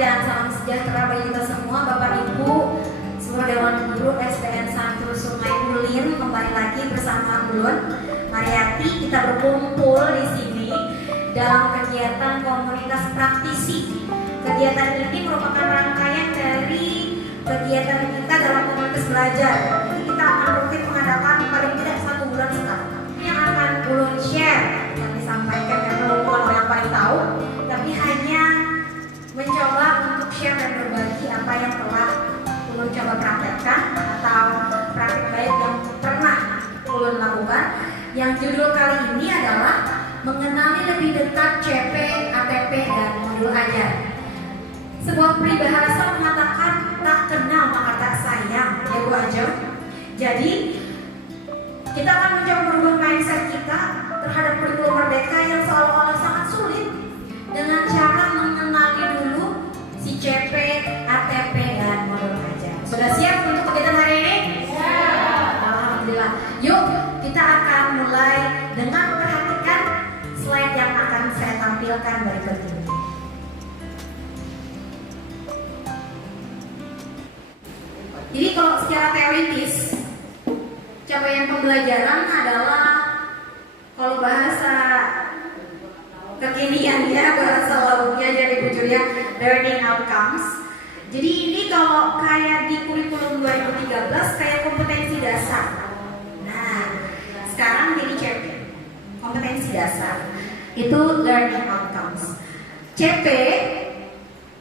dan salam sejahtera bagi kita semua, Bapak Ibu, semua Dewan Guru SDN 1 Sungai Ulin. Kembali lagi bersama Ulun Mariati, kita berkumpul di sini dalam kegiatan komunitas praktisi. Kegiatan ini merupakan rangkaian dari kegiatan kita dalam komunitas belajar. Jadi kita akan rutin mengadakan paling tidak 1 bulan sekali. Yang akan Ulun share yang disampaikan karena Ulun bukan orang yang paling tahu, tapi hanya mencoba untuk share dan berbagi apa yang telah Ulun coba praktekkan atau praktek baik yang pernah Ulun lakukan. Yang judul kali ini adalah mengenali lebih dekat CP, ATP, dan modul ajar. Sebuah peribahasa mengatakan tak kenal maka tak sayang, ya Bu Ajo. Jadi kita akan mencoba merubah mindset kita terhadap kurikulum merdeka yang seolah-olah sangat sulit dengan cara mengenali dulu si CP, ATP, dan modul ajar. Sudah siap untuk kegiatan hari ini? Ya. Alhamdulillah. Yuk kita akan mulai dengan memperhatikan slide yang akan saya tampilkan berikut ini. Jadi kalau secara teoritis, capaian pembelajaran adalah, kalau bahasa kekinian ya, bahasa lalunya jadi bujurnya learning outcomes. Jadi ini kalau kayak di kurikulum 2013 kayak kompetensi dasar. Nah, sekarang jadi CP, kompetensi dasar. Itu learning outcomes. CP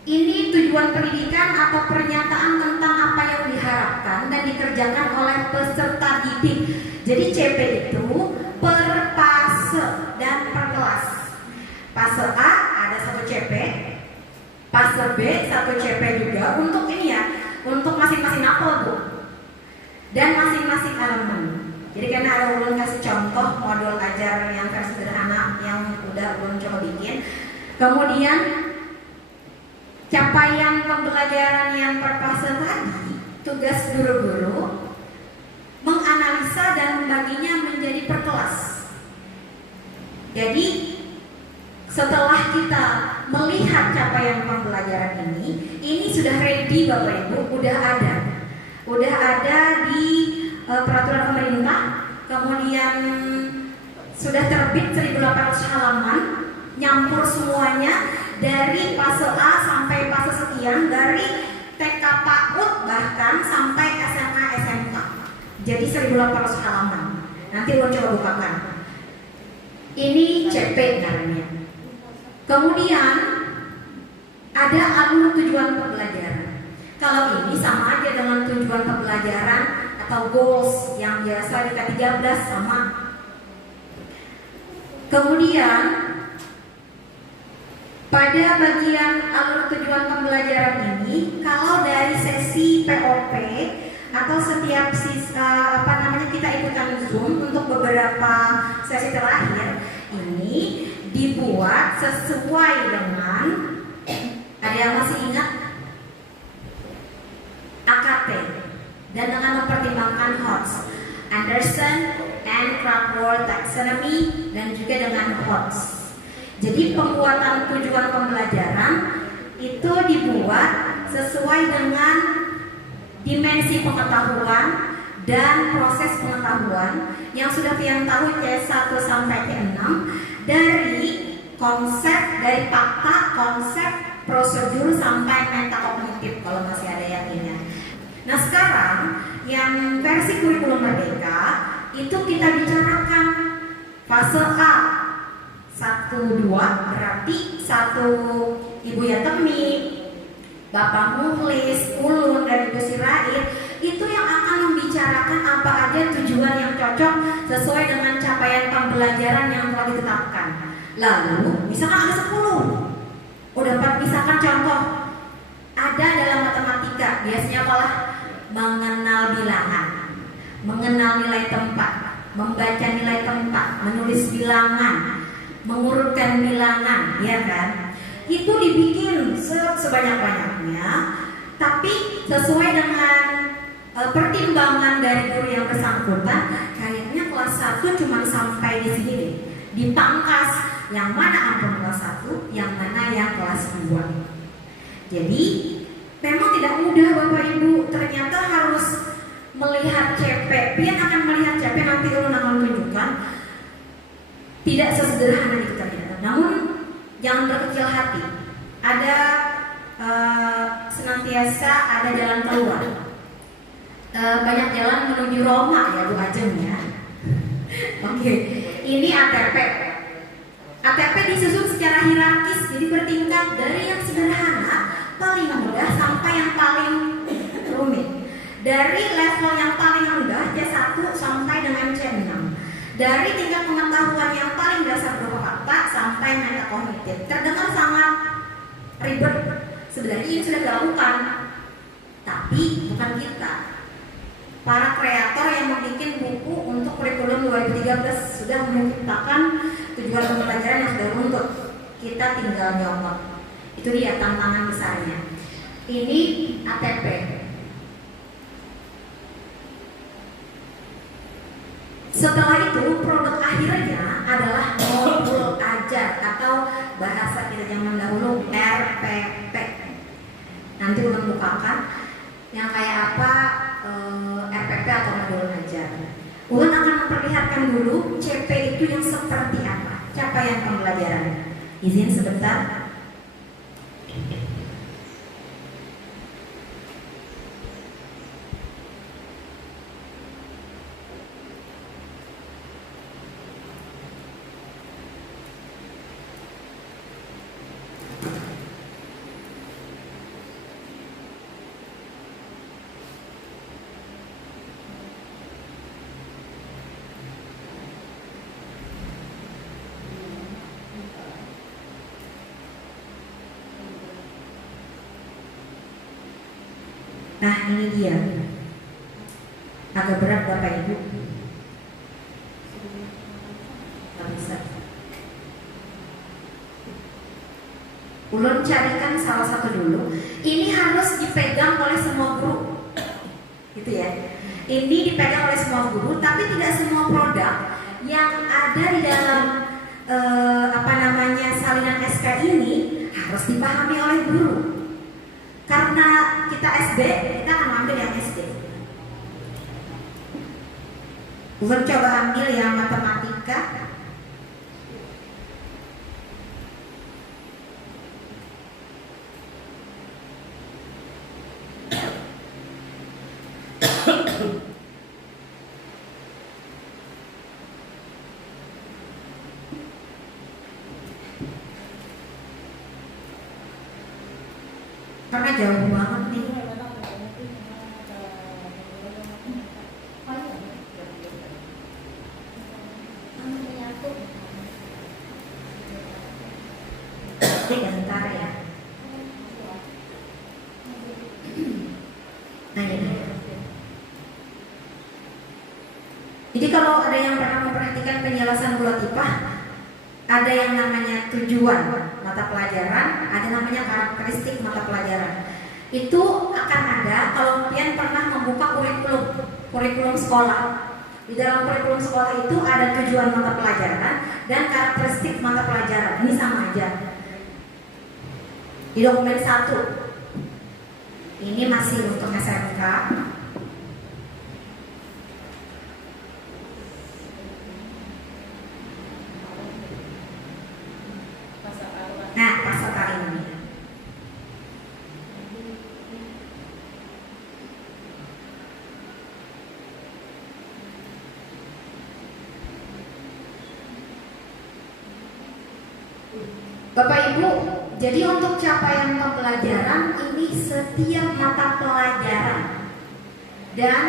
ini tujuan pendidikan atau pernyataan tentang apa yang diharapkan dan dikerjakan oleh peserta didik. Jadi CP itu per fase dan per kelas. Fase A ada 1 CP, fase B 1 CP juga untuk ini ya, untuk masing-masing level Bu, dan masing-masing elemen. Jadi karena ada Ulun kasih contoh modul ajar yang versi sederhana yang udah Ulun coba bikin. Kemudian capaian pembelajaran yang per fase tadi, tugas guru-guru menganalisa dan membaginya menjadi per kelas. Jadi setelah kita melihat capaian pembelajaran ini sudah ready Bapak Ibu, udah ada di peraturan pemerintah, kemudian sudah terbit 1.800 halaman, nyampur semuanya dari fase A sampai fase sekian, dari TK PAUD bahkan sampai SMA SMK. Jadi 1.800 halaman. Nanti Ulun coba bukakan. Ini CP namanya. Kemudian ada alur tujuan pembelajaran. Kalau ini sama aja dengan tujuan pembelajaran atau goals yang biasa di K13 sama. Kemudian pada bagian alur tujuan pembelajaran ini, kalau dari sesi POP atau setiap kita ikutan Zoom untuk beberapa sesi terakhir, ini dibuat sesuai dengan, ada yang masih ingat? AKT, dan dengan mempertimbangkan HOTS, Anderson and Krathwohl Taxonomy, dan juga dengan HOTS. Jadi pembuatan tujuan pembelajaran itu dibuat sesuai dengan dimensi pengetahuan dan proses pengetahuan yang sudah kalian tahu C1 sampai C6, dari konsep, dari fakta, konsep, prosedur sampai metakognitif kalau masih ada yang ingat. Nah sekarang yang versi kurikulum merdeka itu kita bicarakan fase A 1-2, berarti 1 Ibu Yatemi, Bapak Muhlis, Ulun, dan Ibu Sirair itu yang akan membicarakan apa aja tujuan yang cocok sesuai dengan capaian pembelajaran yang telah ditetapkan. Lalu misalkan ada 10, udah misalkan contoh ada dalam matematika biasanya apalah? Mengenal bilangan, mengenal nilai tempat, membaca nilai tempat, menulis bilangan, mengurutkan bilangan, ya kan? Itu dibikin sebanyak-banyaknya, tapi sesuai dengan pertimbangan dari guru yang bersangkutan. Kayaknya kelas 1 cuma sampai di sini deh, dipangkas yang mana ampun kelas 1, yang mana yang kelas 2. Jadi memang tidak mudah Bapak Ibu, ternyata harus melihat CP. Pian akan melihat CP, nanti ulun akan tunjukkan. Tidak sesederhana itu ternyata. Namun jangan berkecil hati. Ada senantiasa ada jalan keluar. Banyak jalan menuju Roma ya Bu Ajeng ya. Oke, ini ATP. ATP disusun secara hierarkis, jadi bertingkat dari yang sederhana, paling mudah sampai yang paling rumit. Dari level yang paling rendah C1 sampai dengan C6. Dari tingkat pengetahuan yang paling dasar berupa fakta sampai metakognitif. Terdengar sangat ribet. Sebenarnya ini sudah dilakukan, tapi bukan kita. Para kreator yang membuat buku untuk kurikulum 2013 sudah menciptakan tujuan pembelajaran yang sudah runtut. Kita tinggal nyomot. Itu dia tantangan besarnya. Ini ATP. Setelah itu produk akhirnya adalah modul ajar atau bahasa kita zaman dahulu RPP. Nanti ulun bukakan yang kayak apa RPP atau modul ajar. Ulun akan memperlihatkan dulu CP itu yang seperti apa, capaian pembelajaran. Izin sebentar. Nah ini dia, agak berat Bapak Ibu. Gak bisa. Ulun carikan salah satu dulu. Ini harus dipegang oleh semua guru, gitu ya. Ini dipegang oleh semua guru, tapi tidak semua produk yang ada di dalam salinan SK ini harus dipahami oleh guru. Karena kita SD, kita akan ambil yang SD. Ulun coba ambil yang matematika. Karena jauh banget nih. Bentar ya. Nah ini. Jadi kalau ada yang pernah memperhatikan penjelasan bulat IPA, ada yang namanya tujuan mata pelajaran, ada namanya karakteristik mata pelajaran. Itu akan ada kalau kalian pernah membuka kurikulum sekolah. Di dalam kurikulum sekolah itu ada tujuan mata pelajaran dan karakteristik mata pelajaran. Ini sama aja. Di dokumen 1 ini masih untuk SMK. Nah, pasal ini. Bapak Ibu, jadi untuk capaian pembelajaran ini setiap mata pelajaran. Dan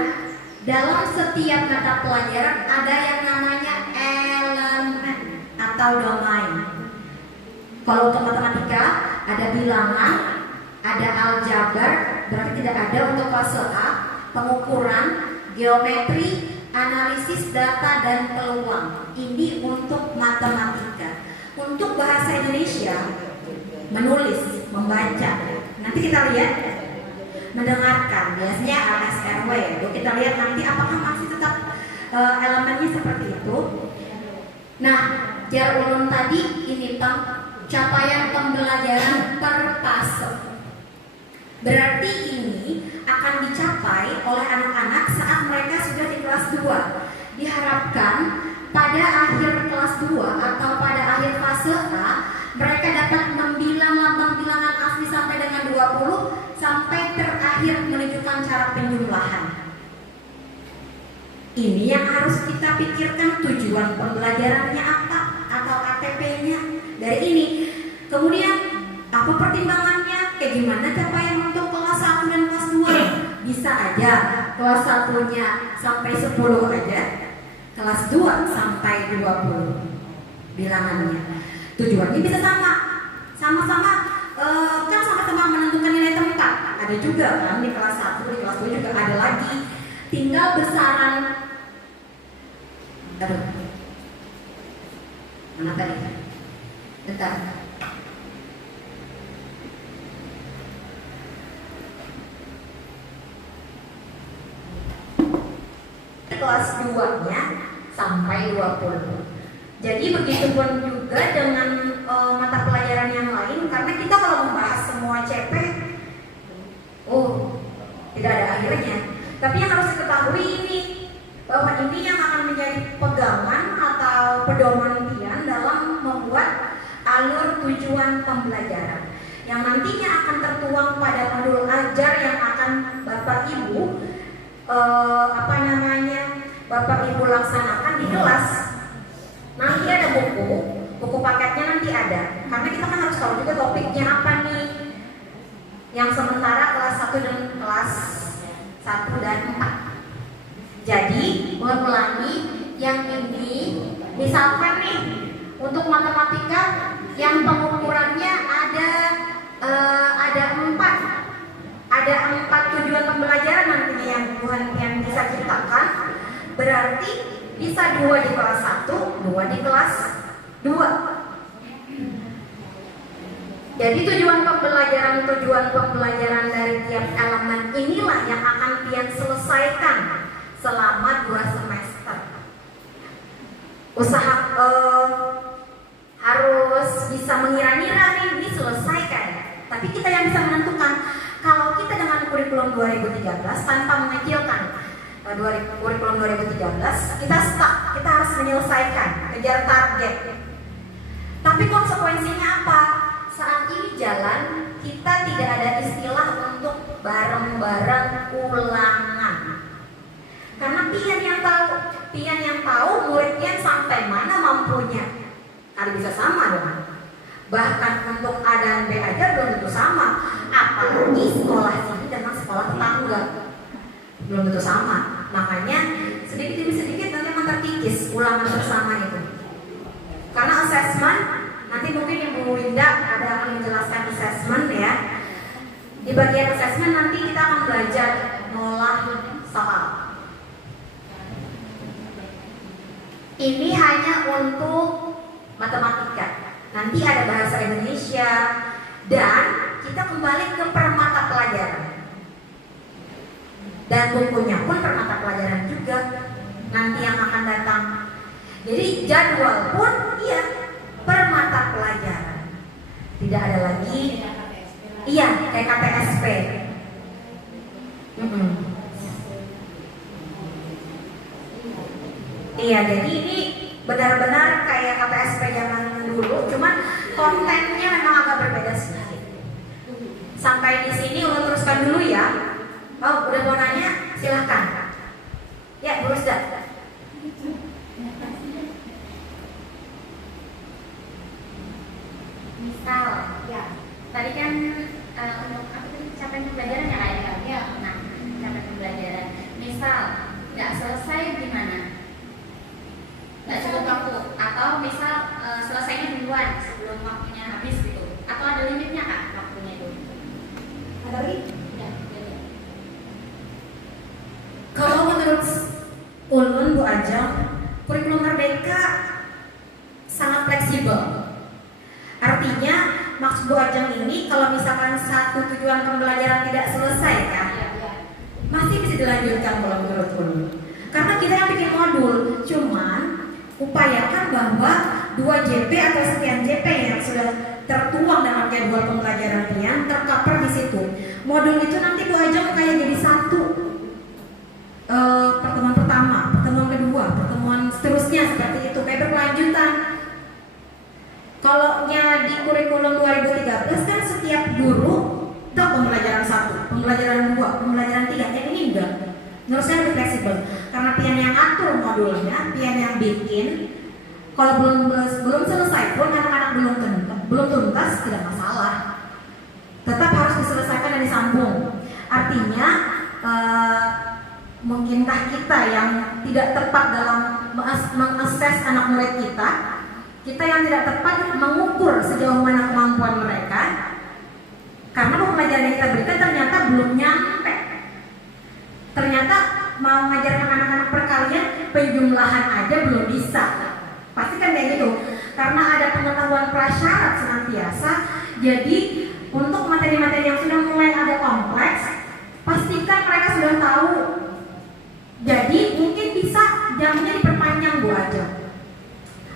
dalam setiap mata pelajaran ada yang namanya elemen atau domain. Kalau untuk matematika ada bilangan, ada aljabar, berarti tidak ada untuk fase A, pengukuran, geometri, analisis data dan peluang. Ini untuk matematika. Untuk bahasa Indonesia, menulis, membaca. Nanti kita lihat, mendengarkan. Biasanya ASRW. Kita lihat nanti apakah masih tetap elemennya seperti itu. Nah, jar ulun tadi ini capaian pembelajaran per fase. Berarti ini akan dicapai oleh anak-anak saat mereka sudah di kelas 2. Diharapkan pada akhir kelas 2 atau pada akhir fase A, mereka dapat membilang lambang bilangan asli sampai dengan 20 sampai terakhir menunjukkan cara penjumlahan. Ini yang harus kita pikirkan, tujuan pembelajarannya apa atau ATP-nya dari ini. Kemudian apa pertimbangannya? Kayak gimana capaian untuk kelas 1 dan kelas 2? Bisa aja kelas 1-nya sampai 10 aja, kelas 2 sampai 20 bilangannya. Tujuannya bisa sama-sama kan sama-sama menentukan nilai tempat. Ada juga kan di kelas 1, di kelas 2 juga ada lagi. Tinggal besaran. Mana tadi? Bentar. Kelas 2-nya sampai 20. Jadi begitupun juga dengan mata pelajaran yang lain, karena kita kalau membahas semua CP, tidak ada akhirnya. Tapi yang harus diketahui ini, bahwa ini yang akan menjadi pegangan atau pedoman pian dalam membuat alur tujuan pembelajaran yang nantinya akan tertuang pada modul ajar yang akan Bapak Ibu Bapak Ibu laksanakan di kelas. Nanti ada buku paketnya nanti ada. Karena kita kan harus tahu juga topiknya apa nih. Yang sementara kelas 1 dan kelas 1 dan 4. Jadi, mengulangi yang ini, misalkan nih untuk matematika yang pengukurannya ada 4 tujuan pembelajaran nantinya yang bisa ciptakan. Berarti bisa 2 di kelas 1, 2 di kelas 2. Jadi tujuan pembelajaran dari tiap elemen inilah yang akan pian selesaikan selama 2 semester. Usaha harus bisa mengira-ngira nih diselesaikan. Tapi kita yang bisa menentukan. Kalau kita dengan kurikulum 2013 tanpa mengecilkan kurikulum 2013, kita stuck, kita harus menyelesaikan, kejar target. Tapi konsekuensinya apa? Saat ini jalan, kita tidak ada istilah untuk bareng-bareng ulangan. Karena pian yang tahu muridnya sampai mana mampunya. Ada bisa sama dong. Bahkan untuk A dan B aja belum tentu sama. Apalagi sekolah sini dengan sekolah tetangga, belum tentu sama. Makanya sedikit demi sedikit nanti akan terkikis ulangan bersama itu. Karena assessment, nanti mungkin Ibu Winda ada akan menjelaskan assessment ya. Di bagian assessment nanti kita akan belajar mengolah soal. Ini hanya untuk matematika. Nanti ada bahasa Indonesia dan kita kembali ke permata pelajaran. Dan bukunya pun permata pelajaran juga nanti yang akan datang. Jadi jadwal pun permata pelajaran. Tidak ada lagi kayak KTSP. Jadi ini benar-benar kayak KTSP zaman dulu, cuman kontennya memang agak berbeda sedikit. Sampai di sini ulun teruskan dulu ya. Udah mau nanya? Silahkan. Ya, Bu Rusda. Misal, tadi kan untuk capaian pembelajaran ya. Nah, capaian pembelajaran. Misal, nggak selesai gimana? Nggak cukup waktu, atau misal selesainya duluan sebelum waktunya habis gitu, atau ada limitnya kak waktunya itu? Ada limit? Kalau menurut ulun Bu Ajeng, kurikulum Merdeka sangat fleksibel. Artinya maksud Bu Ajeng ini kalau misalkan satu tujuan pembelajaran tidak selesai kan, masih bisa dilanjutkan kalau menurut ulun. Karena kita yang bikin modul, cuman upayakan bahwa 2 JP atau sekian JP yang sudah tertuang dalam jadwal pembelajaran pian tercover di situ. Modul pembelajaran 1, pembelajaran 2, pembelajaran 3. Ini enggak. Menurut saya lebih fleksibel karena pian yang atur modulnya, pian yang bikin. Kalau belum selesai pun anak-anak belum tuntas tidak masalah. Tetap harus diselesaikan dan disambung. Artinya mungkinkah kita yang tidak tepat dalam mengakses anak murid kita yang tidak tepat mengukur sejauh mana kemampuan mereka, karena pembelajaran yang kita berikan ternyata belum nyampe. Ternyata mau mengajarkan anak-anak perkalian penjumlahan aja belum bisa. Pasti kan kayak gitu, karena ada pengetahuan prasyarat senantiasa. Jadi untuk materi-materi yang sudah mulai ada kompleks, pastikan mereka sudah tahu. Jadi mungkin bisa jamnya diperpanjang 2 jam.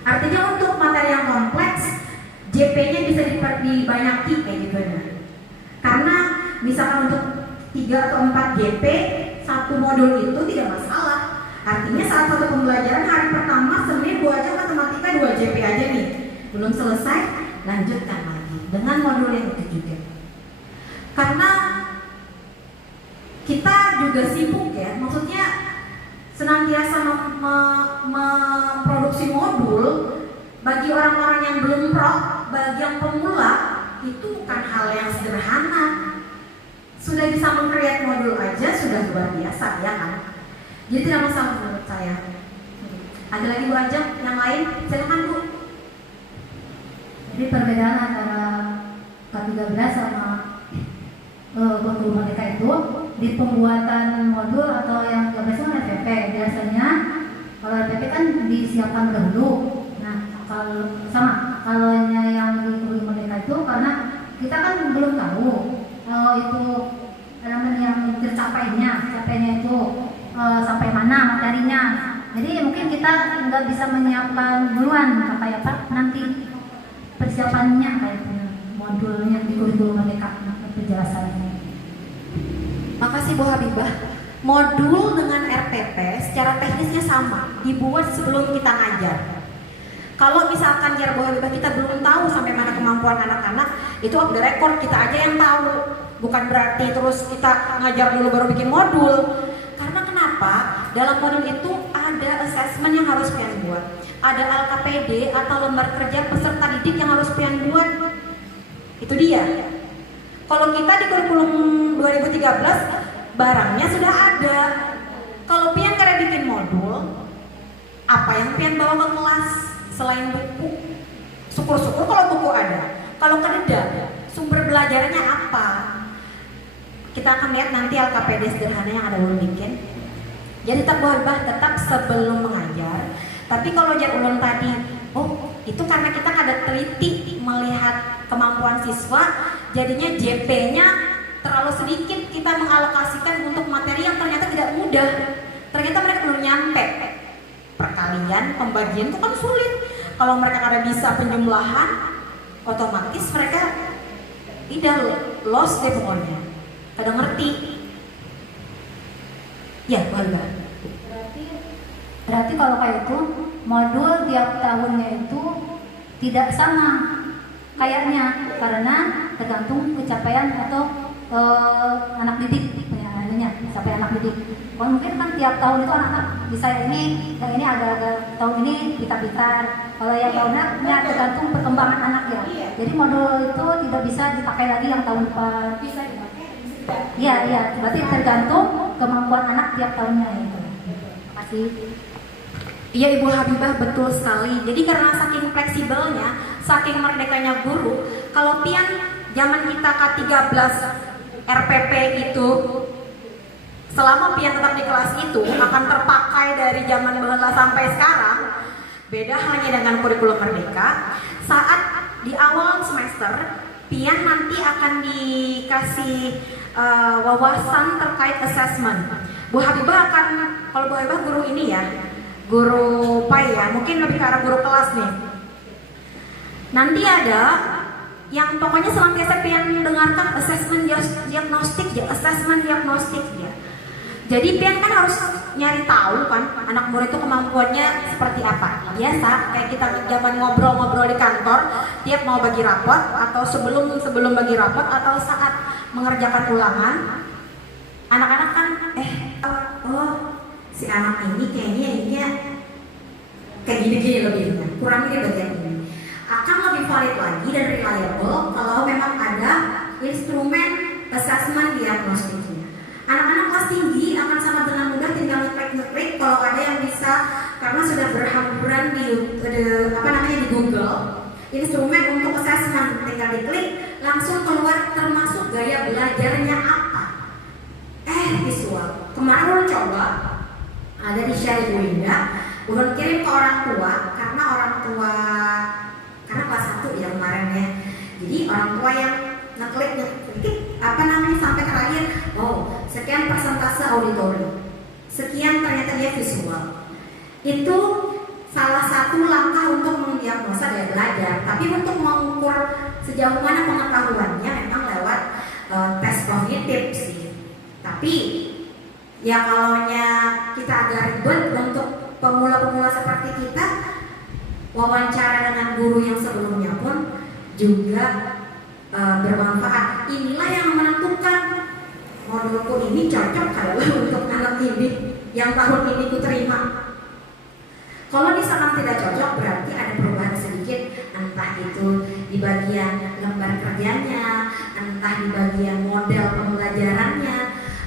Artinya untuk materi yang kompleks, JP-nya bisa dibanyaki kayak gitu ya. Karena misalkan untuk 3 atau 4 JP, satu modul itu tidak masalah. Artinya saat satu pembelajaran hari pertama Senin 2 jam matematika 2 JP aja nih. Belum selesai, lanjutkan lagi dengan modul yang itu juga. Karena kita juga sibuk ya, maksudnya senantiasa memproduksi modul bagi orang-orang yang belum pro, bagi yang pemula itu bukan hal yang sederhana. Sudah bisa meng-create modul aja sudah luar biasa ya kan. Jadi tidak masalah menurut saya. Ada lagi Bu Ajeng yang lain? Silakan Bu. Jadi perbedaan antara K13 sama kurikulum merdeka itu di pembuatan modul atau yang 13 itu kan RPP. Biasanya kalau RPP kan disiapkan dahulu. Nah, kalau yang di kurikulum merdeka itu karena kita kan belum tahu itu elemen yang tercapainya itu sampai mana materinya. Jadi mungkin kita nggak bisa menyiapkan duluan nanti persiapannya kayak modulnya di kurikulum merdeka penjelasannya. Makasih Bu Habibah. Modul dengan RPP secara teknisnya sama, dibuat sebelum kita ngajar. Kalau misalkan Bu Habibah kita belum tahu sampai mana kemampuan anak-anak, itu off the record kita aja yang tahu. Bukan berarti terus kita ngajar dulu baru bikin modul. Karena kenapa? Dalam modul itu ada assessment yang harus pian buat. Ada LKPD atau lembar kerja peserta didik yang harus pian buat. Itu dia. Kalau kita di kurikulum 2013 barangnya sudah ada. Kalau pian kada bikin modul, apa yang pian bawa ke kelas selain buku? Syukur-syukur kalau buku ada. Kalau kada, sumber belajarnya apa? Kita akan lihat nanti LKPD sederhana yang ada ulun bikin. Jadi tetap sebelum mengajar. Tapi kalau jar ulun tadi, itu karena kita kada teliti melihat kemampuan siswa, jadinya JP-nya terlalu sedikit kita mengalokasikan untuk materi yang ternyata tidak mudah. Ternyata mereka belum nyampe. Perkalian, pembagian itu kan sulit. Kalau mereka kada bisa penjumlahan, otomatis mereka tidak lost deh pokoknya. Kada ngerti. Ya, boleh. Berarti kalau kayak itu modul tiap tahunnya itu tidak sama kayaknya karena tergantung pencapaian atau anak didik sampai anak didik. Kalau mungkin kan tiap tahun itu anak-anak bisa yang ini agak tahun ini pintar-pintar. Kalau yang tahunnya tergantung perkembangan anak ya. Jadi modul itu tidak bisa dipakai lagi yang tahun depan. Bisa dipakai. Iya. Berarti tergantung kemampuan anak tiap tahunnya itu. Terima kasih. Iya Ibu Habibah, betul sekali. Jadi karena saking fleksibelnya, saking merdekanya guru, kalau pian zaman kita K13 RPP itu selama pian tetap di kelas itu akan terpakai dari zaman baheula sampai sekarang. Beda halnya dengan kurikulum merdeka. Saat di awal semester pian nanti akan dikasih wawasan terkait assessment. Bu Habibah akan, kalau Bu Habibah guru ini ya, guru PAI ya, mungkin lebih ke arah guru kelas nih. Nanti ada yang pokoknya senantiasa pian mendengarkan assessment diagnostik ya. Jadi pian kan harus nyari tahu kan anak murid itu kemampuannya seperti apa. Biasa kayak kita zaman ngobrol-ngobrol di kantor, tiap mau bagi rapot atau sebelum bagi rapot atau saat mengerjakan ulangan, anak-anak kan oh si anak ini kayaknya ininya kayak gini-gini lebihnya, kurang di bagian ini. Akan lebih valid lagi dan reliable kalau memang ada instrumen assessment diagnostiknya. Anak-anak kelas tinggi akan sangat dengan mudah tinggal ngeklik kalau ada yang bisa, karena sudah berhamburan di Google instrumen untuk assessment, tinggal diklik langsung keluar termasuk gaya belajarnya apa. Visual. Kemarin udah coba ada di share Bu Indah, bukan kirim ke orang tua karena kelas 1 ya kemarin ya. Jadi orang tua yang ngeklik sampai terakhir, sekian persentase auditori, sekian ternyata dia visual. Itu salah satu langkah untuk mendiagnosa daya belajar. Tapi untuk mengukur sejauh mana pengetahuannya memang lewat tes kognitif sih. Tapi ya kalau kita agak ribet untuk pemula-pemula seperti kita, wawancara dengan guru yang sebelumnya pun juga bermanfaat. Inilah yang menentukan modulku ini cocok kalau untuk anak ini yang tahun ini ku terima. Kalau misalkan tidak cocok, berarti ada perubahan sedikit, entah itu di bagian lembar kerjanya, entah di bagian model pembelajarannya.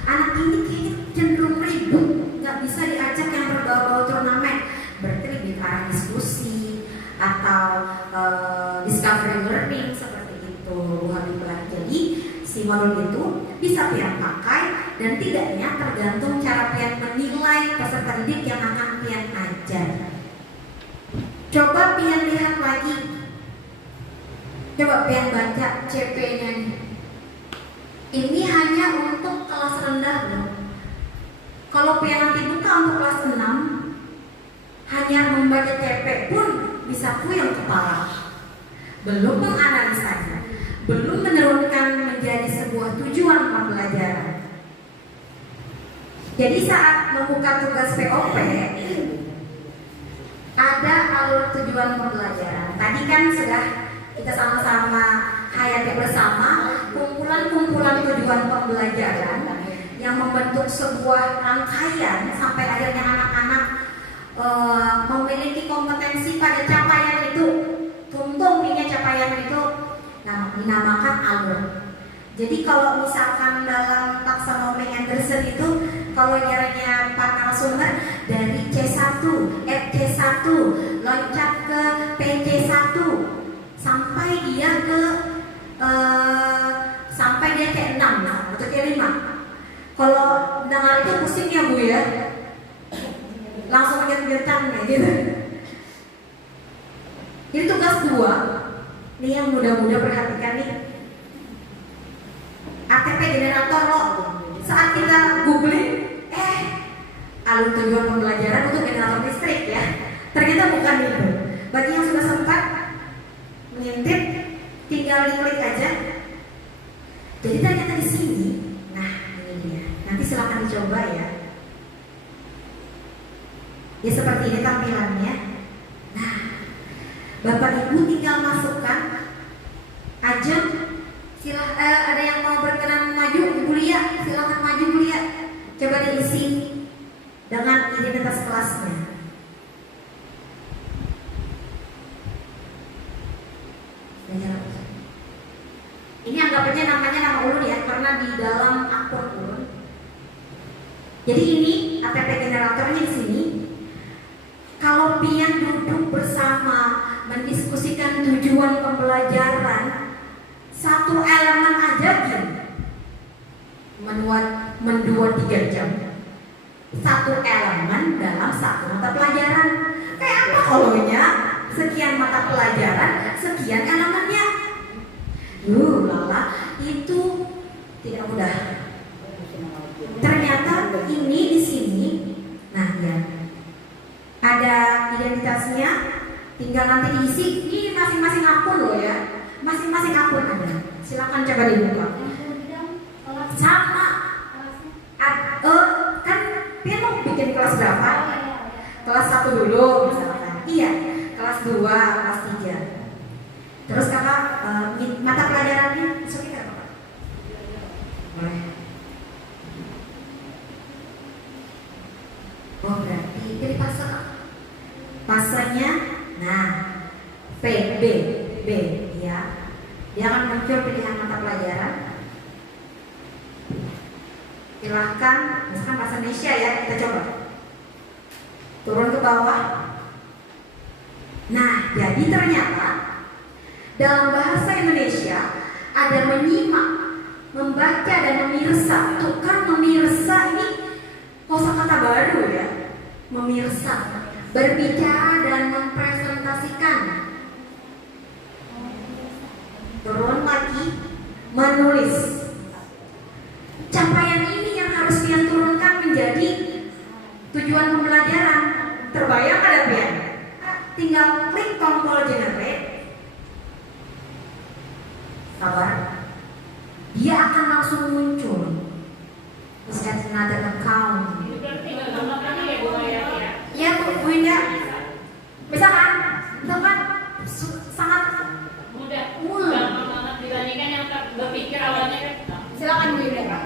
Anak ini kayaknya cenderung ribut, nggak bisa diajak yang berbau-bau turnamen, berarti lebih ke arah diskusi atau discovery learning seperti itu, Bu Habibah. Jadi si modul itu bisa pian pakai dan tidaknya tergantung cara pian menilai peserta didik yang akan pian ajar. Coba pian lihat lagi, coba pian baca CP-nya nih. Ini hanya untuk kelas rendah loh. Kalau pian nanti buka untuk kelas 6, hanya membaca CP pun bisa puyeng kepala. Belum menganalisanya, belum menurunkan menjadi sebuah tujuan pembelajaran. Jadi saat membuka tugas POP, ada alur tujuan pembelajaran. Tadi kan sudah kita sama-sama hayati bersama kumpulan-kumpulan tujuan pembelajaran yang membentuk sebuah rangkaian sampai akhirnya anak-anak memiliki kompetensi pada capaian itu. Tuntung punya capaian itu dinamakan alur. Jadi kalau misalkan dalam taksonomi Anderson itu, kalau caranya Pak narasumber dari C1, FC1, loncat ke PC1 sampai dia ke 6 atau ke 5. Kalau dengar itu pusing ya Bu ya, langsung ngetar gitu. Jadi tugas 2 nih yang muda-muda perhatikan nih, ATP generator loh. Saat kita googling, alur tujuan pembelajaran untuk generator listrik ya, ternyata bukan itu. Bagi yang sudah sempat mengintip, tinggal diklik aja. Jadi ternyata di sini, nah ini dia. Nanti silakan dicoba ya. Ya seperti ini tampilannya. Nah, Bapak Ibu tinggal masukkan aja. Ada yang mau berkenan maju Bu Lia, silakan maju Bu Lia. Coba diisi dengan identitas kelasnya. Ini anggapnya namanya nama ulun ya, karena di dalam akun ulun. Jadi ini ATP generatornya di sini. Kalau pian duduk bersama mendiskusikan tujuan pembelajaran, satu elemen aja gini, mendua 3 jam. Satu elemen dalam satu mata pelajaran. Kayak apa kolonya? Sekian mata pelajaran, sekian elemennya. Lala, itu tidak mudah. Ternyata ini di sini, nah ya, ada identitasnya. Tinggal nanti diisi. Ini masing-masing akun loh ya. Masing-masing akun ada. Silakan coba dibuka. Sama. Kan Boleh. Oh berarti jadi pasanya, nah B ya. Dia akan muncul pilihan mata pelajaran. Silahkan, misalkan bahasa Indonesia ya, kita coba turun ke bawah. Nah, jadi ternyata dalam bahasa Indonesia ada menyimak, membaca dan memirsa. Tuh kan memirsa ini kosakata baru ya. Memirsa, berbicara dan mempresentasikan. Turun lagi, menulis. Capaian ini yang harus Pian turunkan menjadi tujuan pembelajaran. Terbayang ada Pian? Tinggal klik tombol generate. Sabar. Dia akan langsung muncul. Let's add another account. Ya Bu Indah. Bisa kan? Sangat mudah. Gampang banget dibandingkan yang berpikir awalnya kan. Silakan Bu Indah.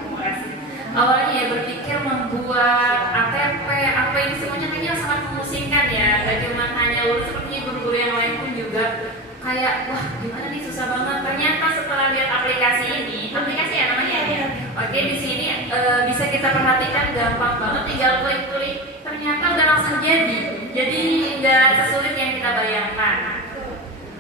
Awalnya ya berpikir membuat ATP, apa ini semuanya kayaknya sangat memusingkan ya. Gak cuma hanya lulus, sepertinya guru-guru yang lain pun juga kayak wah gimana nih, susah banget. Ternyata setelah lihat aplikasi ini, aplikasi ya namanya ya. Oke, di sini bisa kita perhatikan gampang banget, tinggal klik-klik. Ternyata udah langsung jadi nggak sesulit yang kita bayangkan.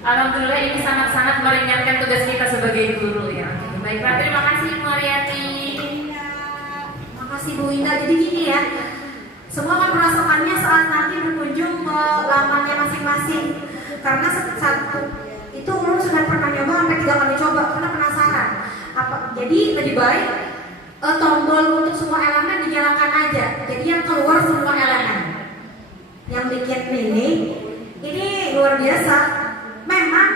Alhamdulillah ini sangat-sangat meringankan tugas kita sebagai guru ya. Baiklah, terima kasih Bu Ariati. Terima kasih Bu Indah. Jadi gini ya, semua akan merasakannya saat nanti berkunjung ke lamannya masing-masing. Karena satu itu ulun sudah pernah nyoba sampai 3 kali coba karena penasaran. Jadi lebih baik tombol untuk semua elemen dinyalakan aja. Jadi yang keluar semua elemen. Yang bikin ini luar biasa. Memang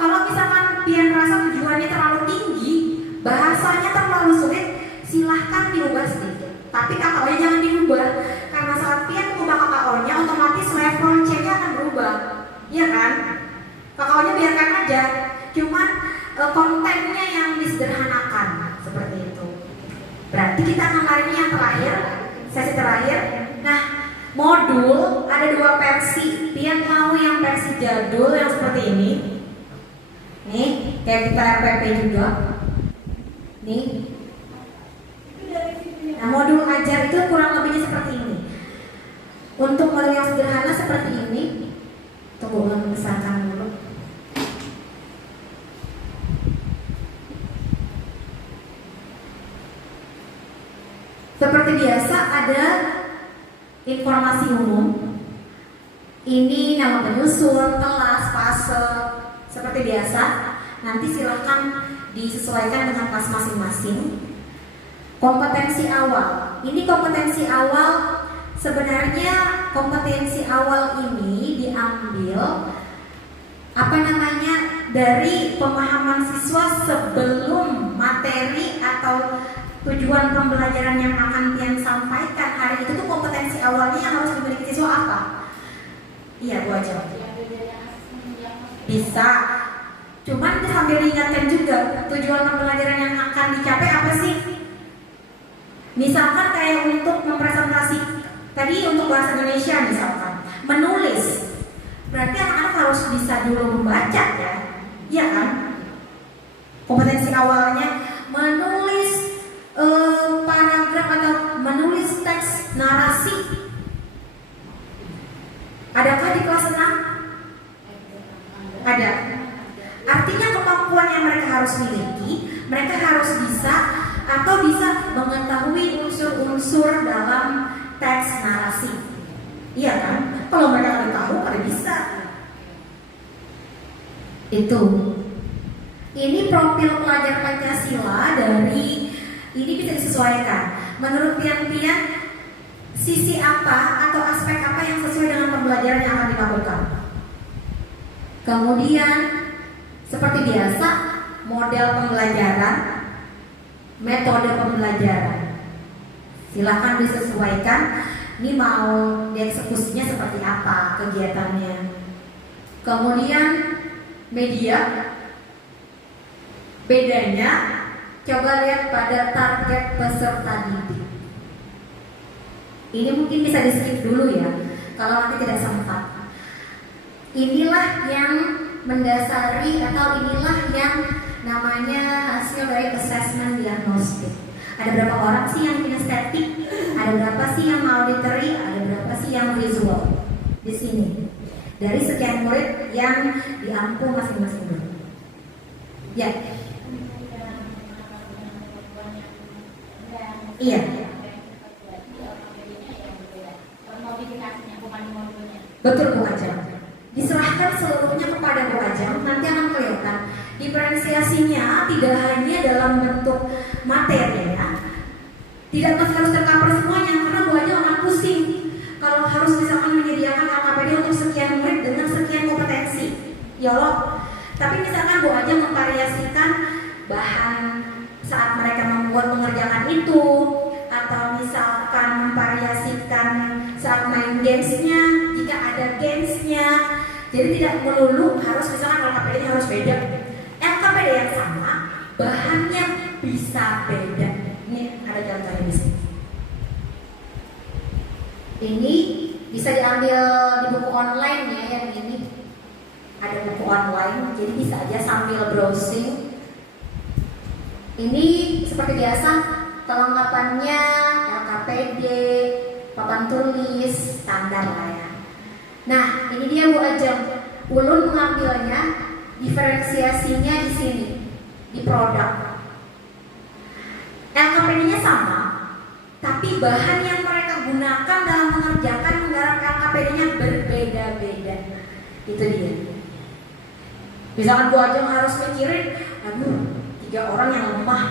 kalau misalkan Pian rasa tujuannya terlalu tinggi, bahasanya terlalu sulit, silahkan diubah sedikit. Tapi KKO-nya jangan diubah, karena saat Pian mengubah KKO-nya, otomatis level C-nya akan berubah, iya kan? KKO-nya biarkan aja, cuman kontennya yang disederhanakan seperti itu. Berarti kita akan lari yang terakhir, sesi terakhir. Nah, modul ada 2 versi. Pian mau yang versi jadul yang seperti ini. Nih, kayak kita RPP juga. Nih. Nah, modul ajar itu kurang lebihnya seperti ini. Untuk modul yang sederhana seperti ini, tunggu membesarkan dulu. Seperti biasa ada informasi umum. Ini nama penyusun, kelas, fase, seperti biasa. Nanti silahkan disesuaikan dengan kelas masing-masing. Kompetensi awal. Ini kompetensi awal. Sebenarnya kompetensi awal ini diambil dari pemahaman siswa sebelum materi atau tujuan pembelajaran yang akan Pian sampaikan hari itu. Tuh kompetensi awalnya yang harus dimiliki siswa apa? Iya, Bu aja. Bisa. Cuman sambil diingatkan juga tujuan pembelajaran yang akan dicapai apa sih? Misalkan kayak untuk mempresentasi tadi untuk bahasa Indonesia misalkan menulis, berarti anak-anak harus bisa dulu membaca ya, iya kan? Kompetensi awalnya menulis paragraf atau menulis teks narasi. Adakah di kelas 6? Ada. Artinya kemampuan yang mereka harus miliki, mereka harus bisa atau bisa mengetahui unsur-unsur dalam teks narasi. Iya kan? Kalau mereka nggak tahu, ada bisa. Itu. Ini profil pelajar Pancasila dari ini bisa disesuaikan. Menurut Pian-Pian, sisi apa atau aspek apa yang sesuai dengan pembelajaran yang akan dilakukan. Kemudian seperti biasa model pembelajaran, metode pembelajaran. Silakan disesuaikan. Ini mau dieksekusinya seperti apa kegiatannya. Kemudian media, bedanya Coba lihat pada target peserta didik. Ini mungkin bisa di skip dulu ya, kalau nanti tidak sempat. Inilah yang mendasari atau inilah yang namanya hasil dari assessment diagnostik. Ada berapa orang sih yang kinestetik? Ada berapa sih yang auditory? Ada berapa sih yang visual? Di sini. Dari sekian murid yang diampu masing-masing murid. Ya. Iya. Betul Bu Ajeng. Diserahkan seluruhnya kepada Bu Ajeng, nanti akan kelihatan diferensiasinya tidak hanya dalam bentuk materi ya. Tidak harus tercover semuanya karena Bu Ajeng akan pusing kalau harus misalkan menyediakan LKPD untuk sekian murid dengan sekian kompetensi. Ya Allah. Tapi misalkan Bu Ajeng memvariasikan bahan saat mereka membuat mengerjakan itu, atau misalkan memvariasikan saat main gamesnya jika ada gamesnya. Jadi tidak melulu harus misalkan LKPD harus beda. LKPD yang sama, bahannya bisa beda. Ini ada contohnya di sini. Ini bisa diambil di buku online ya yang ini. Ada buku online, jadi bisa aja sambil browsing. Ini seperti biasa, kelengkapannya LKPD, papan tulis, standar lah ya. Nah, ini dia Bu Ajeng. Ulun mengambilnya, diferensiasinya di sini, di produk. LKPD-nya sama, tapi bahan yang mereka gunakan dalam mengerjakan menggarap LKPD-nya berbeda-beda. Itu dia. Misalkan Bu Ajeng harus mikirin, aduh, 3 orang yang lemah,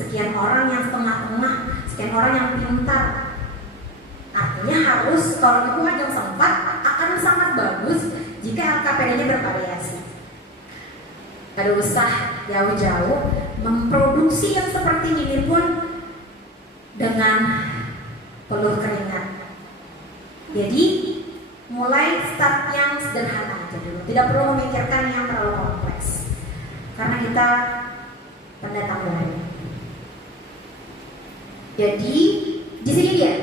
sekian orang yang setengah-tengah, sekian orang yang pintar. Artinya harus, kalau Bu Ajeng sempat, akan sangat bagus jika LKPD-nya bervariasi. Ada usah jauh-jauh memproduksi yang seperti ini pun dengan peluh keringat. Jadi mulai start yang sederhana aja dulu, tidak perlu memikirkan yang terlalu kompleks karena kita pendatang baru. Jadi di sini dia.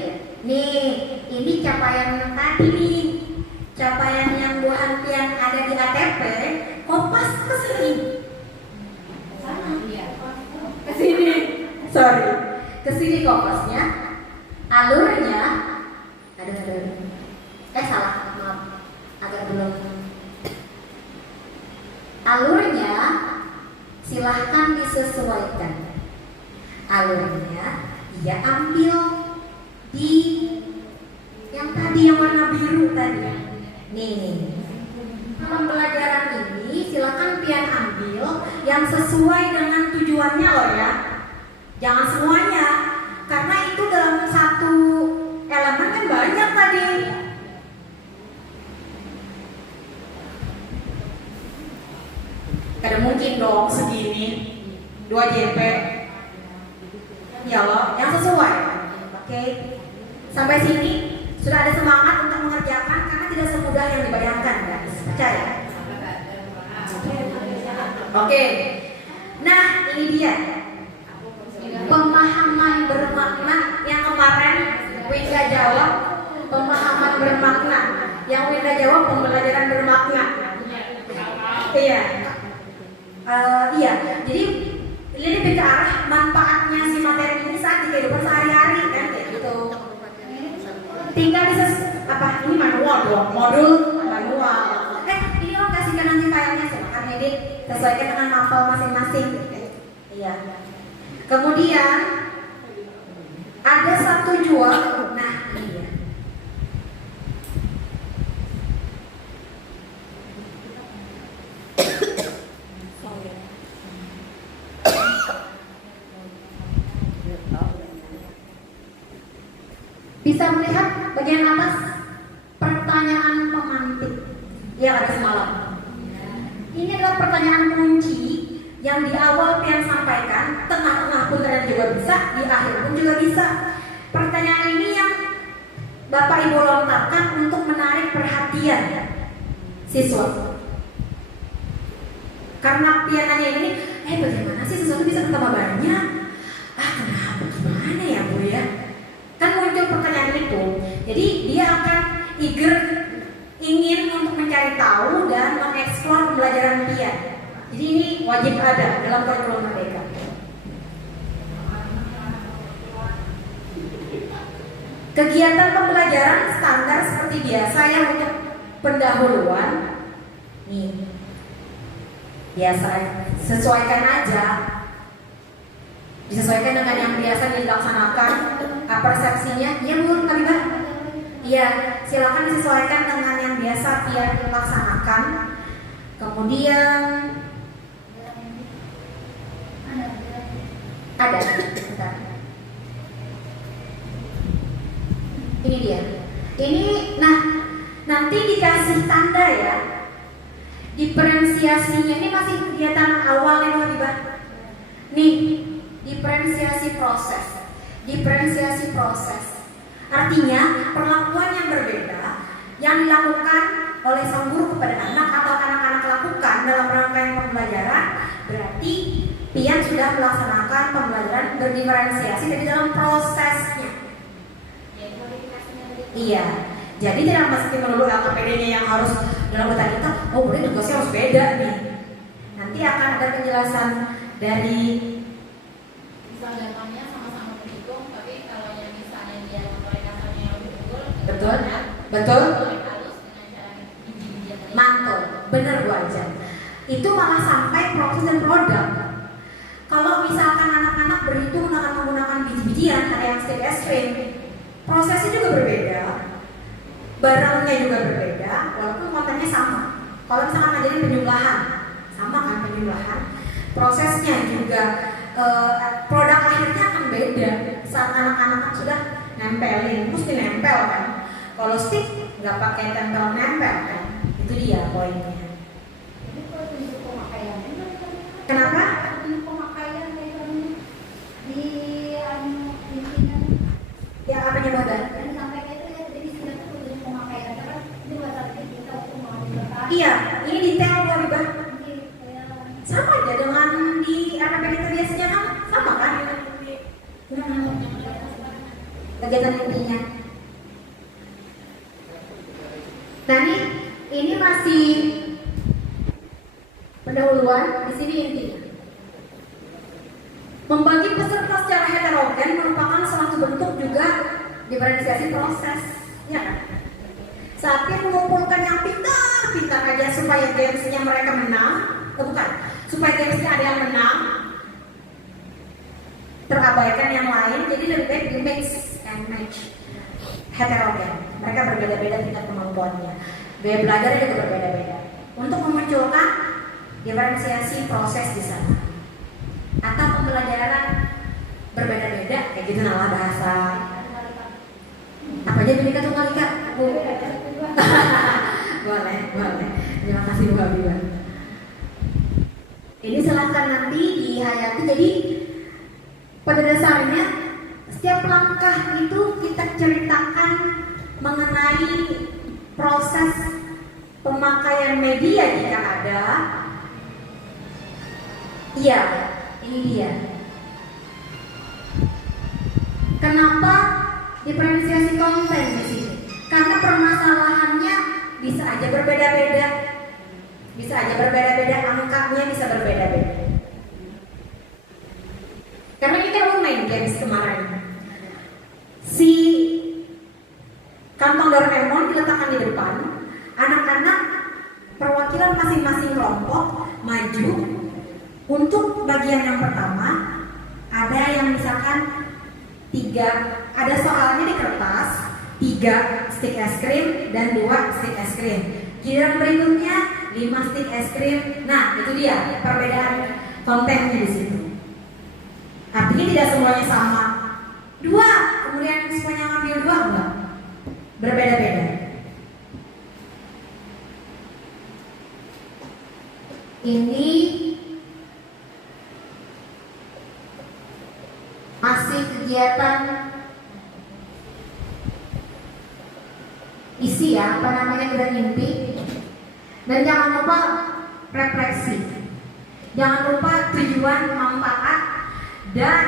Nih, ini capaian tadi nih. Capaian yang Bu Hantian ada di ATP, Kompas ke sini. Ke sini. Sorry. Ke sini Kompasnya. Alurnya salah, maaf. Agak belum. Alurnya silahkan disesuaikan. Alurnya dia ambil di yang tadi yang warna biru tadi. Nih, pembelajaran ini silakan pian ambil yang sesuai dengan tujuannya loh ya. Jangan semuanya, karena itu dalam satu elemen kan banyak tadi. Kada mungkin dong segini 2 JP. Ya loh, yang sesuai. Oke. Sampai sini sudah ada semangat untuk mengerjakan karena tidak semudah yang dibayangkan, guys. Percaya. Oke. Nah, ini dia. Pemahaman bermakna yang kemarin Winda jawab, pemahaman bermakna. Yang Winda jawab pembelajaran bermakna. Iya. Iya. Jadi ini lebih ke arah manfaatnya si materi ini saat di kehidupan sehari-hari kan kayak gitu. Tinggal bisa ini manual dong, modul manual. Ini lo kasihkan nanti filenya silakan edit sesuaikan dengan novel masing-masing. Iya. Kemudian ada satu jual. Nah, ini dia. Bisa melihat bagian atas pertanyaan pemantik yang ada semalam. Ini adalah pertanyaan kunci yang di awal Pian sampaikan, tengah-tengah pun kalian juga bisa, di akhir pun juga bisa. Pertanyaan ini yang Bapak Ibu lontarkan untuk menarik perhatian siswa. Karena Pian nanya ini, bagaimana sih siswa itu bisa bertambah banyak? kenapa gimana ya Bu ya? Kan muncul pertanyaan itu. Jadi dia akan ingin untuk mencari tahu dan mengeksplor pembelajaran dia. Jadi ini wajib ada dalam kurikulum Merdeka. Kegiatan pembelajaran standar seperti biasa ya untuk pendahuluan. Nih, biasa sesuaikan aja, disesuaikan dengan yang biasa dilaksanakan. Persepsinya, iya Bu, Kak. Iya, silakan disesuaikan dengan yang biasa dia dilaksanakan. Kemudian ada, bentar. Ini dia. Ini, nah, nanti dikasih tanda ya. Diferensiasinya ini masih kegiatan awal yang lebih baik. Nih, diferensiasi proses. Diferensiasi proses. Artinya perlakuan yang berbeda yang dilakukan oleh sang guru kepada anak atau anak-anak lakukan dalam rangkaian pembelajaran, berarti Pian sudah melaksanakan pembelajaran berdiferensiasi dari dalam prosesnya. Iya, jadi tidak mesti melulu LKPD-nya yang harus dalam kota kita. Oh, boleh tugasnya harus beda nih. Nanti akan ada penjelasan dari misalnya sama-sama berhitung, tapi kalau yang misalnya dia memperkasarnya lebih unggul, betul, betul, halus dengan cara biji-bijian tadi. mantul, bener Bu aja. Itu malah sampai proses dan produk. Kalau misalkan anak-anak berhitung dengan menggunakan biji-bijian, ada yang stick es krim, prosesnya juga berbeda, barangnya juga berbeda, walaupun kontennya sama. Kalau misalkan ngajarin penjumlahan, sama kan penjumlahan, prosesnya juga produk akhirnya akan beda. Saat anak-anak sudah nempelin, mesti nempel kan. Kalau stick nggak pakai tempel nempel kan, itu dia poinnya. Kenapa? Ya apa nyebutnya? Iya, ini detail Bu Habibah. Sama aja dengan di RPP kita biasanya kan, sama kan? Kegiatan intinya. Nah ini masih pendahuluan, di sini intinya. Membagi peserta secara heterogen merupakan salah satu bentuk juga diferensiasi proses, ya kan? Saatnya mengumpulkan yang pintar aja supaya gamesnya mereka menang, bukan? Supaya gamesnya ada yang menang, terabaikan yang lain, jadi lebih baik di mix and match, heterogen. Mereka berbeda-beda tingkat kemampuannya, gaya belajarnya juga berbeda-beda. Untuk memunculkan diferensiasi proses di sana. Atau pembelajaran berbeda-beda, kayak gitu nama bahasa. Apa aja Bhinneka Tunggal Ika? boleh. Terima kasih Bu Habibah. Ini silahkan nanti dihayati. Jadi pada dasarnya setiap langkah itu kita ceritakan mengenai proses pemakaian media jika ada. Iya, ini dia. Kenapa diferensiasi konten di sini? Karena permasalahannya bisa aja berbeda-beda. Angkanya bisa berbeda-beda. Karena ini kan main games kemarin. Si kantong Doraemon diletakkan di depan, anak-anak perwakilan masing-masing kelompok maju. Untuk bagian yang pertama, ada yang misalkan 3, ada soalnya di kertas, 3 stick es krim dan 2 stick es krim. Giliran berikutnya 5 stick es krim. Nah, itu dia perbedaan kontennya di situ. Artinya tidak semuanya sama. 2, kemudian semuanya ngambil 2 enggak? Berbeda-beda. Ini masih kegiatan isi ya, apa namanya, gerak inti. Dan jangan lupa refleksi. Jangan lupa tujuan, manfaat, dan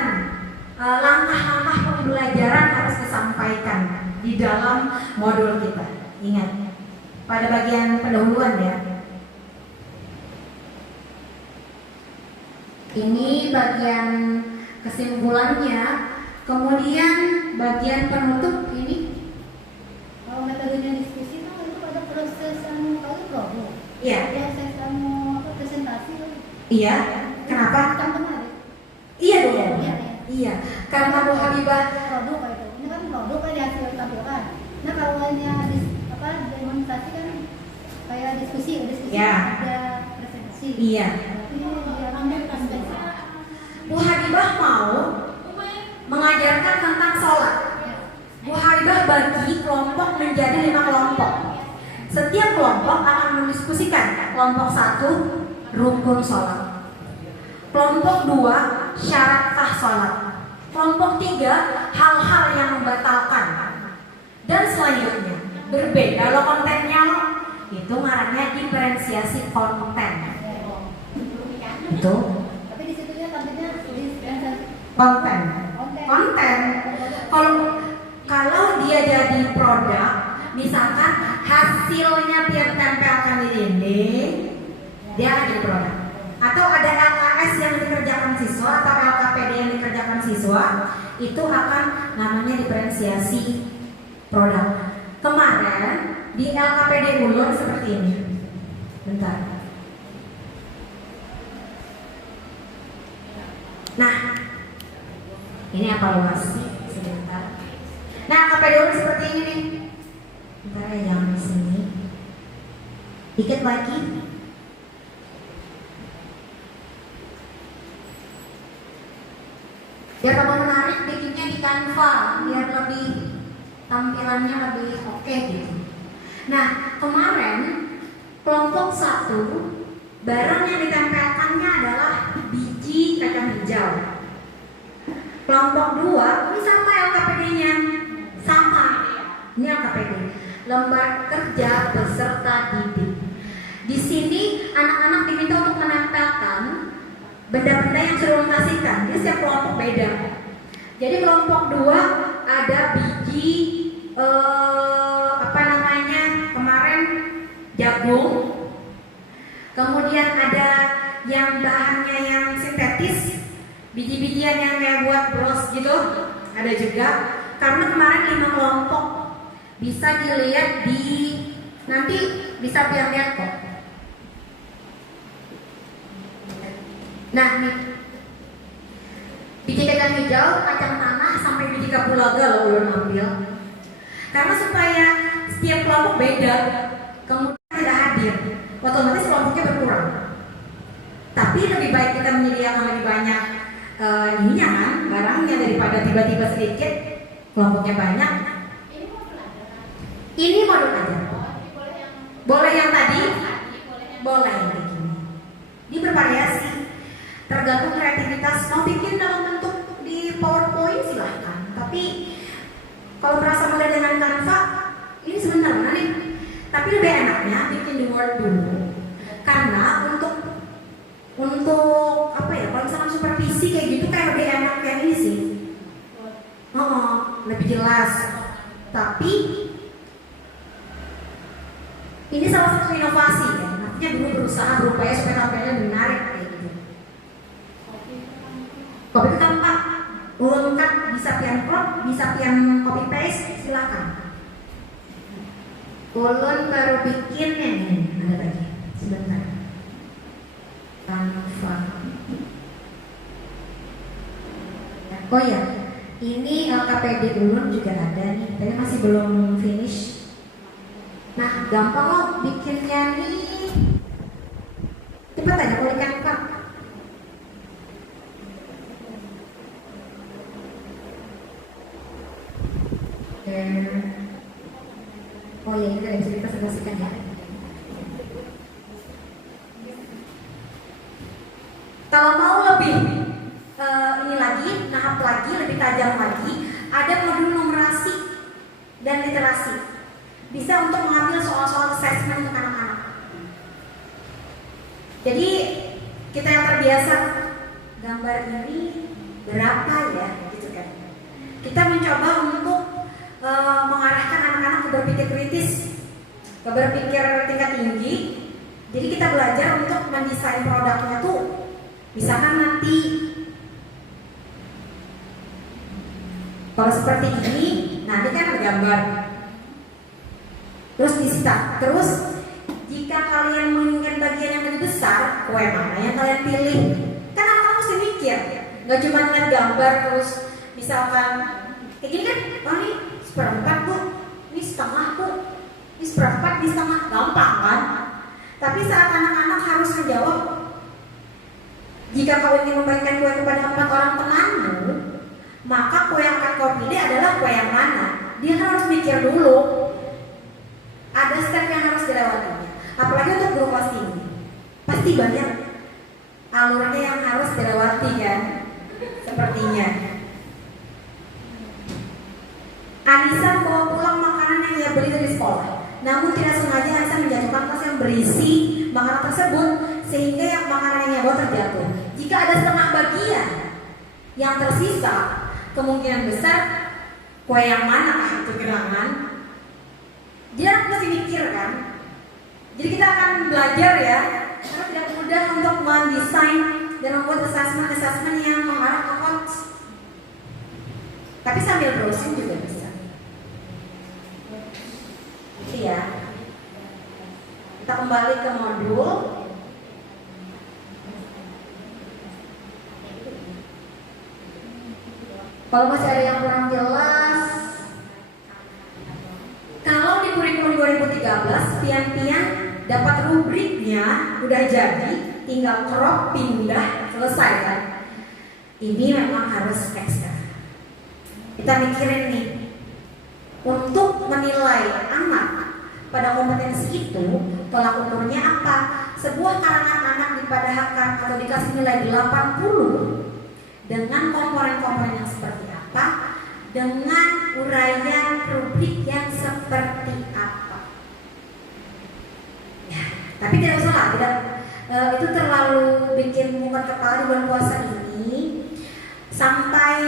langkah-langkah pembelajaran harus disampaikan di dalam modul kita. Ingat, pada bagian pendahuluan ya. Ini bagian kesimpulannya, kemudian bagian penutup ini. Kalau metodenya diskusi itu ada proses kalau produk. Iya. Proses presentasi. Iya. Kenapa? Kan menarik. Iya dong. Iya. Iya. Karena Bu Habibah Produk itu. Ini kan produk kan hasil tampilan. Nah kalau hanya demonstrasi kan kayak diskusi Ya. ada presentasi. Iya. Bu Habibah mau mengajarkan tentang sholat. Bu Habibah bagi kelompok menjadi 5 kelompok. Setiap kelompok akan mendiskusikan. Kelompok 1 rukun sholat, kelompok 2 syarat sah sholat, kelompok 3 hal-hal yang membatalkan, dan selanjutnya berbeda loh kontennya loh. Itu ngarannya diferensiasi konten. Itu Tapi di situnya tampilnya konten. Kalau dia jadi produk, misalkan hasilnya dia tempelkan di dinding, dia akan jadi produk. Atau ada LKS yang dikerjakan siswa atau LKPD yang dikerjakan siswa, itu akan namanya diferensiasi produk. Kemarin di LKPD Ulun seperti ini. Bentar. Nah, ini evaluasi sebentar. Nah, LKPD Ulun seperti ini nih. Bentar ya, jangan di sini. Dikit lagi. Biar tambah menarik, bikinnya di Canva biar lebih tampilannya lebih oke gitu. Nah, kemarin kelompok 1 barang yang ditempelkannya adalah biji kacang hijau. Kelompok 2 ini sama LKPD-nya, sama. Ini LKPD, lembar kerja beserta didik. Di sini anak-anak diminta untuk menempelkan benda-benda yang serumtasikan. Jadi setiap kelompok beda. Jadi kelompok 2 ada biji kemarin jagung. Kemudian ada yang bahannya yang sintetis, biji-bijian yang kayak buat bros gitu. Ada juga. Karena kemarin 5 kelompok, bisa dilihat di nanti bisa lihat kok. Nah nih, biji kacang hijau, kacang tanah sampai biji kapulaga loh ulun ambil. Karena supaya setiap kelompok beda, kemudian tidak hadir, otomatis kelompoknya berkurang. Tapi lebih baik kita menyediakan lebih banyak ininya kan, barangnya daripada tiba-tiba sedikit kelompoknya banyak. Ini modul aja. Boleh yang tadi, boleh yang kayak gini. Ini bervariasi. Tergantung kreativitas, mau bikin dalam bentuk di PowerPoint silahkan. Tapi kalau merasa mudah dengan Canva, ini sebentar mana nih. Tapi lebih enaknya bikin di Word dulu. Karena untuk apa ya? Kalau misalkan supervisi kayak gitu kayak lebih enak kayak ini sih. Lebih jelas. Tapi ini salah satu inovasi ya. Artinya dulu berusaha berupaya supaya tampilnya menarik kayak gitu. Kopi itu tampak, lengkap, bisa pian crop, bisa pian copy paste, silakan. Ulun baru bikin nih, ada lagi, sebentar. Canva. Oh ya, ini LKPD Ulun juga ada nih, tapi masih belum finish. Nah, gampang loh bikinnya nih. Cepat aja kalau di Canva. Oh ya, ini bisa dipresentasikan ya. Kalau mau lebih ini lagi, tahap lagi, lebih tajam lagi, ada modul numerasi dan literasi. Bisa untuk mengambil soal-soal assessment untuk anak-anak. Jadi kita yang terbiasa gambar ini berapa ya, gitu mencoba untuk mengarahkan anak-anak ke berpikir kritis, ke berpikir tingkat tinggi. Jadi kita belajar untuk mendesain produknya tuh, misalkan nanti kalau seperti ini, nah ini kan ada gambar, terus disita. Terus jika kalian menginginkan bagian yang lebih besar, kue mana yang kalian pilih? Kan anak-anak mesti mikir, nggak cuma ngeliat gambar terus misalkan kayak gini kan, oh ini seperempat bu, ini setengah bu, ini seperempat, ini setengah, gampang kan? Tapi saat anak-anak harus menjawab, jika kau ingin membagikan kue kepada 4 orang temanmu, maka kue yang akan kau pilih adalah kue yang mana? Dia harus mikir dulu. Ada step yang harus dilewatinya. Apalagi untuk guru kelas tinggi, pasti banyak alurnya yang harus dilewati kan? Sepertinya Anissa membawa pulang makanan yang ia beli dari sekolah. Namun tidak sengaja Anissa menjatuhkan tas yang berisi makanan tersebut, sehingga yang makanan yang ia bawa terjatuh. Jika ada setengah bagian yang tersisa, kemungkinan besar kue yang mana itu gerangan. Jadi aku mesti mikir kan. Jadi kita akan belajar ya, karena tidak mudah untuk mendesain dan membuat assessment yang mengarah ke hots. Tapi sambil browsing juga bisa. Ya, kita kembali ke modul. Kalau masih ada yang kurang jelas, kalau di kurikulum 2013 pian-pian dapat rubriknya udah jadi, tinggal crop, pindah, selesai kan. Ini memang harus ekstra. Kita mikirin nih, untuk menilai anak pada kompetensi itu, tolak ukurnya apa? Sebuah karangan anak dipadahkan atau dikasih nilai 80 dengan komponen-komponen yang seperti apa, dengan uraian rubrik yang seperti apa. Ya, tapi tidak usah lah, itu terlalu bikin muka kepala di bulan puasa ini. Sampai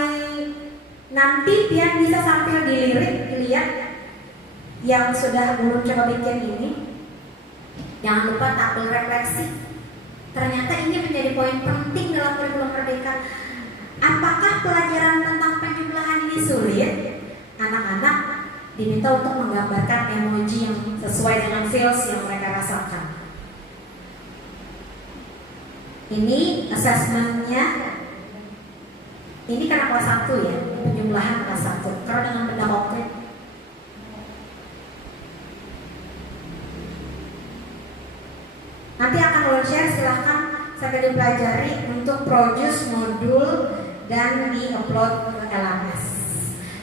nanti pian bisa sambil dilirik, lihat yang sudah belum coba bikin ini. Jangan lupa tampil refleksi. Ternyata ini menjadi poin penting dalam kurikulum Merdeka. Apakah pelajaran tentang penjumlahan ini sulit? Anak-anak diminta untuk menggambarkan emoji yang sesuai dengan feels yang mereka rasakan. Ini assessmentnya. Ini karena kelas 1 ya, penjumlahan kelas 1. Karena dengan benda konkret. Nanti akan ulun share, silahkan sampai dipelajari untuk produce modul dan di-upload ke LMS.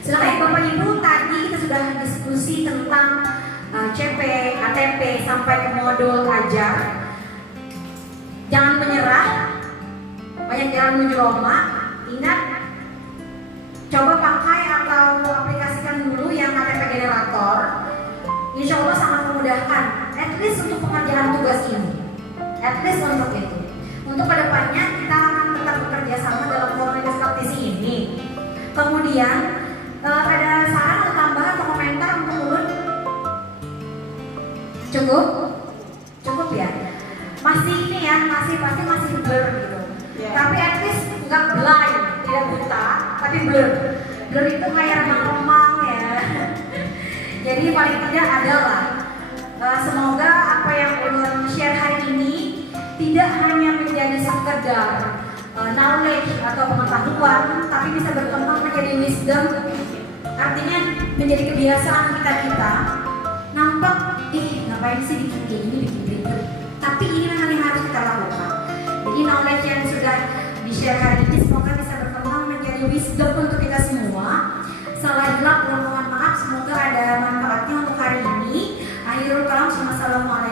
Silahkan Bapak Ibu, tadi kita sudah diskusi tentang CP, ATP sampai ke modul ajar. Jangan menyerah, banyak jalan menuju Roma. Ingat, coba pakai atau aplikasikan dulu yang KTP generator. Insya Allah sangat memudahkan, at least untuk pengerjaan tugas ini. At least untuk itu. Untuk kedepannya kita akan tetap bekerja sama dalam komunitas praktisi ini. Kemudian ada saran atau tambahan atau komentar untuk ulun? Cukup? Cukup ya? Masih ini ya, pasti masih blur gitu. Yeah. Tapi at least nggak blind, tidak buta, tapi blur. Blur itu kayak remang-remang ya. Jadi paling tidak adalah semoga apa yang ulun share hari ini tidak hanya menjadi sekedar knowledge atau pengetahuan, tapi bisa berkembang menjadi wisdom. Artinya menjadi kebiasaan kita nampak, ngapain sih bikin ini, bikin itu. Tapi ini memang yang harus kita lakukan. Jadi knowledge yang sudah di-share hari ini semoga bisa berkembang menjadi wisdom untuk kita semua. Salah hilap, mohon maaf, semoga ada manfaatnya untuk hari ini. Akhirul kalam, wassalamualaikum.